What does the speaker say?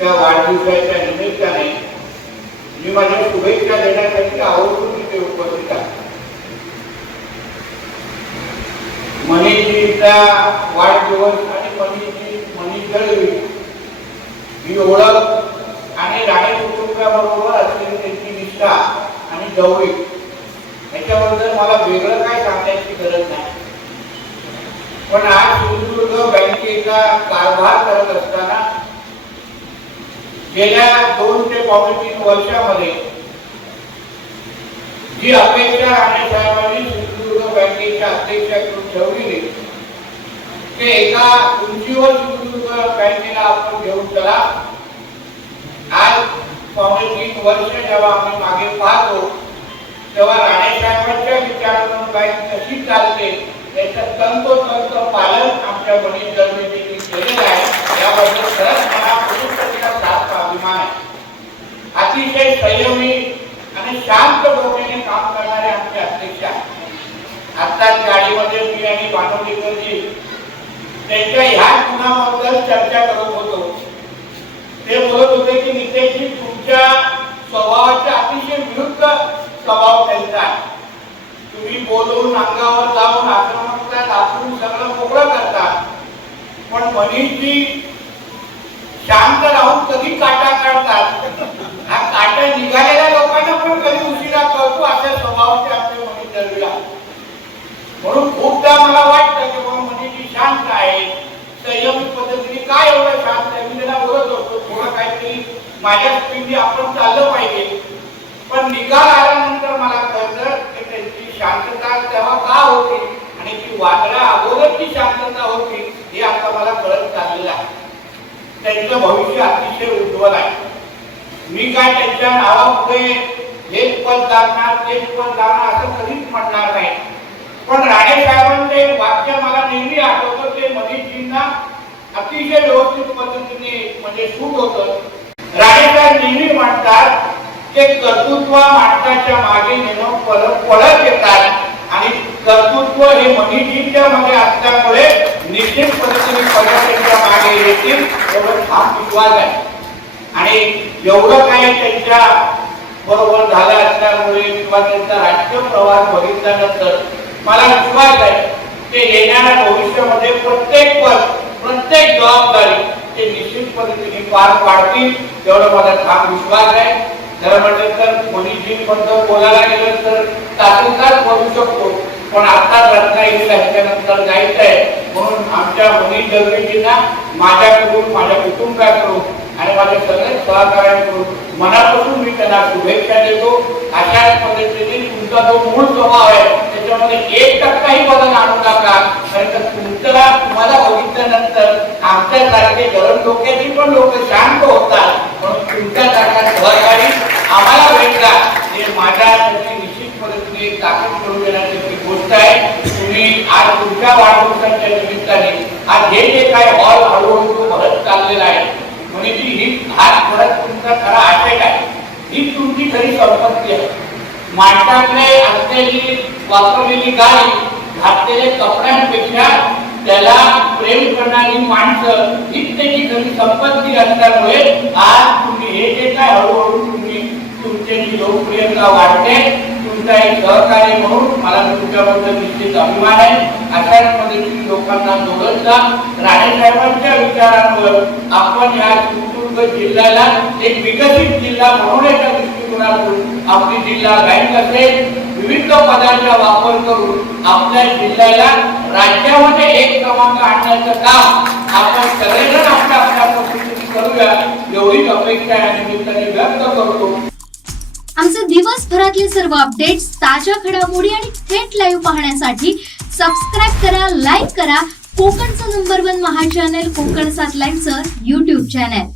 त्या वाढदिवसाच्या निमित्ताने मी माझ्या शुभेच्छा देण्यासाठी आवडून तिथे उपस्थित आहे. मनीषजीचा वाढदिवस आणि मनीषजी मनीष दळवी ही ओळख आणि राणे कुटुंबाबरोबर असलेली त्यांची निष्ठा आणि गौरी याच्याबद्दल मला वेगळं काय सांगण्याची गरज नाही. पण आज सिंधुदुर्ग बँकेचा कारभार करत असताना गेल्या दोन ते पावणे तीन वर्षामध्ये जी अपेक्षा राणे साहेबांनी सिंधुदुर्ग बँकेच्या अध्यक्षाकडून ठेवलेली ते एका उंचीवर सिंधुदुर्ग बँकेला आपण घेऊन चला. आज पावणे तीन वर्ष जेव्हा आम्ही मागे पाहतो तेव्हा राणे साहेबांच्या विचारातून बँक कशी चालते याचं तंतोतंत पालन आमच्या वडील जर्मनीने केलेलं आहे याबद्दल खरंच मला पुरुषाचा जास्त अभिमान आहे अतिशय संयमी आणि शांत डोक्याने काम करणारे आमचे अध्यक्ष आहेत. आत्ताच गाडीमध्ये मी आणि बानवलीकरजी त्यांच्या ह्या गुणाबद्दल चर्चा करत होतो. ते बोलत होते की नितेशजी तुमच्या स्वभावाच्या अतिशय विरुद्ध स्वभाव त्यांचा तुम्ही बोलून अंगावर जाऊन आक्रमकता दाखवून सगळं मोकळं करता. पण मनीषजी शांत राहून कधी काटा काढतात हा काटा निघालेल्या लोकांना पण कधी उशिरा कळतो अशा स्वभावाचे आमचे मनीष दळवी आहे. म्हणून खूपदा मला वाटतं की बाबा मनीषजी शांत आहे संयमित पद्धतीने काय एवढं शांत आहे? मी त्याला बोलत असतो थोडं काहीतरी माझ्या स्पीडने आपण चाललं पाहिजे. पण निकाल आल्यानंतर मला कळतं की त्यांची शांतता तेव्हा का होती? आणि ती वादळा अगोदरची शांतता होती हे आता मला कळत चाललेलं आहे. त्यांचं भविष्य अतिशय उज्ज्वल आहे. मी काय त्यांच्या नावापुढे हेच पद लागणार तेच पद लागणार असं कधीच म्हणणार नाही. पण राणे साहेबांचे वाक्य मला नेहमी आठवतं ते मनीषजींना अतिशय व्यवस्थित पद्धतीने म्हणजे सूट होत. राणे नेहमी म्हणतात ते कर्तृत्व माणसाच्या मागे नेणं पळत पळत येतात. आणि कर्तृत्व हे मनीषजींच्या मध्ये असल्यामुळे निश्चित पद्धतीने पर्यटकांच्या मागे येतील एवढं ठाम विश्वास आहे. आणि एवढं काही त्यांच्या बरोबर झालं असल्यामुळे किंवा त्यांचा राजकीय प्रवास बघितल्यानंतर मला विश्वास आहे ते येणाऱ्या भविष्यामध्ये प्रत्येक वर्ष प्रत्येक जबाबदारी ते निश्चित पद्धतीने पार पाडतील एवढा माझा ठाम विश्वास आहे. खरं म्हटलं तर मनीषजींबद्दल बोलायला गेलं तर तातुंताच बोलू शकतो. पण आता रत्नागिरीला ह्याच्यानंतर जायचं आहे. म्हणून आमच्या मनीष जगवीजींना माझ्याकडून माझ्या कुटुंबाकडून आणि माझ्या सगळ्या सहकार्यांकडून मनापासून मी त्यांना शुभेच्छा देतो. अशा पद्धतीने तुमचा जो मूळ स्वभाव आहे त्याच्यामध्ये एक टक्काही बदल आणू नका. कारण आम्हाला तुमच्याला तुम्हाला बघितल्यानंतर आमच्यासारखे गरम डोक्याची पण लोक शांत होतात. म्हणून तुमच्यासारखा सहकारी आम्हाला भेटला. हे माझ्या निश्चित पद्धतीने एक ताकद करून देण्याची गोष्ट आहे तुम्ही आज तुमच्या वाढदिवसाच्या निमित्ताने आज हे जे काय हॉल हळूहळू भरत चाललेला आहे म्हणजे ती ही हाच फरक तुमचा खरा आशेक आहे. ही तुमची खरी संपत्ती आहे. माणसाकडे असलेली वापरलेली गाडी घातलेले कपड्यांपेक्षा त्याला प्रेम करणारी माणसं हीच त्याची खरी संपत्ती असल्यामुळे आज तुम्ही हे जे काय हळूहळू तुम्ही तुमचे लोकप्रियता वाढते तुमचा एक सहकार्य म्हणून मला तुमच्याबद्दल निश्चित अभिमान आहे. अशाच पद्धतीने लोकांना जोडत जा राणेसाहेबांच्या विचारांवर आपण या सिंधुदुर्ग जिल्ह्याला एक विकसित जिल्हा म्हणून आपली जिल्हा बँक असेल विविध पदांचा वापर करून आपल्या जिल्ह्याला राज्यामध्ये एक क्रमांक आणण्याचं काम आपण सगळेजण आपल्या आपल्या पद्धतीने करूया एवढीच अपेक्षा या निमित्ताने व्यक्त करतो. आमचे दिवसभरातले सर्व अपडेट्स ताज्या घडामोडी आणि थेट लाईव्ह पाहण्यासाठी सबस्क्राईब करा लाईक करा. कोकणचं नंबर वन महा चॅनल कोकण सात लाईनचं युट्यूब चॅनल